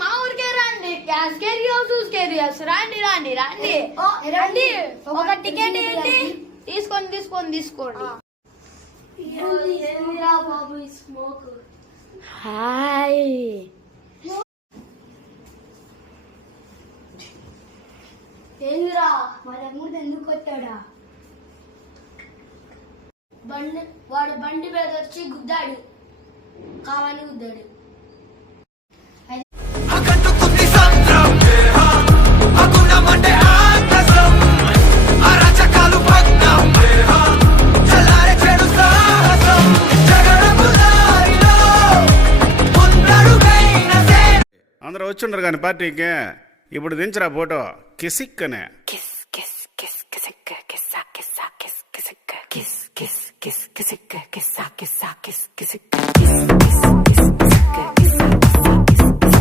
మా ఊరికే రండి. క్యాష్ కెరియర్స్ చూస్ కెరియర్స్ రండి రండి రండి రండి. ఒక టికెట్ ఏంటి తీసుకోండి. హాయ్ ఏందిరా మా తమ్ముడు ఎందుకు కొట్టాడా? వాడు బండి మీద వచ్చి గుద్దాడు, కావాలని గుద్దాడు. అందరూ వచ్చిండ్రు కానీ పార్టీకి ఇప్పుడు దించరా ఫోటో కిసిక్ అనే kiss